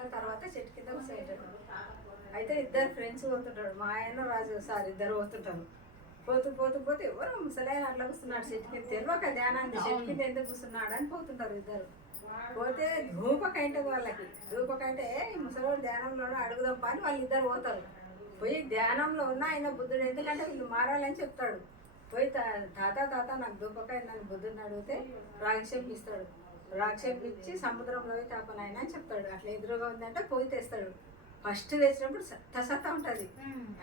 నెలల తర్వాత చెట్టు కింద కూర్చోబెట్టాడు. అయితే ఇద్దరు ఫ్రెండ్స్ పోతుంటాడు, మా ఆయన రాజు సార్ ఇద్దరు పోతుంటారు. పోతే ఎవరు ముసలాయన అట్లా కూర్చున్నాడు చెట్టు కింద, తెలియక ధ్యానాన్ని చెట్టు కింద ఎందుకు కూర్చున్నాడు అని పోతుంటారు ఇద్దరు. పోతే ధూపకంటే వాళ్ళకి ధూపకంటే ఈ ముసలోడు ధ్యానంలో అడుగుదాం అని వాళ్ళు ఇద్దరు పోతారు. పోయి ధ్యానంలో ఉన్న ఆయన బుద్ధుడు ఎందుకంటే వీళ్ళు మారాలని చెప్తాడు. పోయి తాత నాకు ధూపకాయ నన్ను బుద్ధుడిని అడిగితే రాక్షేపం ఇస్తాడు. రాక్షేపం ఇచ్చి సముద్రంలో తాపన ఆయన అని చెప్తాడు. అట్లా ఎదురుగా ఉందంటే పోయి తెస్తాడు. ఫస్ట్ వేసినప్పుడు సత్తా ఉంటుంది,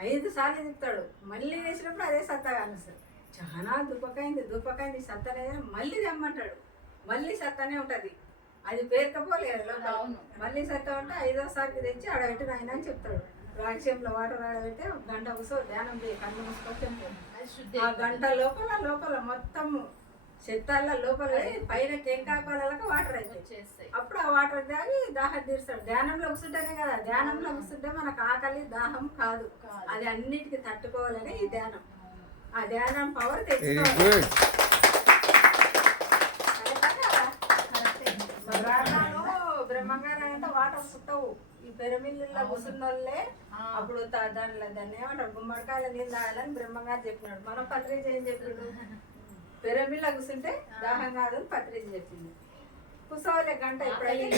5 సార్లు చెప్తాడు. మళ్ళీ వేసినప్పుడు అదే సత్తగా అనిస్తుంది. చాలా ధూపకాయింది సత్తా లేదని మళ్ళీ తెమ్మంటాడు. మళ్ళీ సత్తానే ఉంటుంది, అది పేరుకపోలేదు లోపల. మళ్ళీ సత్తా ఉంటే 5వసారికి తెచ్చి ఆడబెట్టిన ఆయన అని చెప్తాడు. రాక్షేపంలో వాటర్ ఆడబెడితే 1 గంట కూర్చో ధ్యానం చేయి, కన్ను మూసుకొని. ఆ గంట లోపల మొత్తము చెత్తాల లోపల పైన టెంకాయ పాలకు వాటర్ అయితే అప్పుడు ఆ వాటర్ తాగి దాహం తీరుస్తాడు. ధ్యానంలో కూర్చుంటేనే కదా, ధ్యానంలో కూర్చుంటే మనకు ఆకలి దాహం కాదు, అది అన్నిటికీ తట్టుకోవాలని ఈ ధ్యానం. ఆ ధ్యానం పవర్ తెచ్చుకోవాలి. బ్రహ్మంగారు అంటే వాటర్ పుట్టవు. ఈ పిరమిడ్లలో కూర్చున్న వాళ్ళే అప్పుడు దాన్ని ఏమంటారు, గుమ్మడికాయల నీళ్ళు తాగాలని బ్రహ్మంగారు చెప్పినాడు. మనం పత్రిక ఏం చెప్పిండు, పిరమిడ్లో కూర్చుంటే దాహం కాదు అని పత్రిక చెప్పింది. కూర్చోవాలి గంట. ఎప్పుడైతే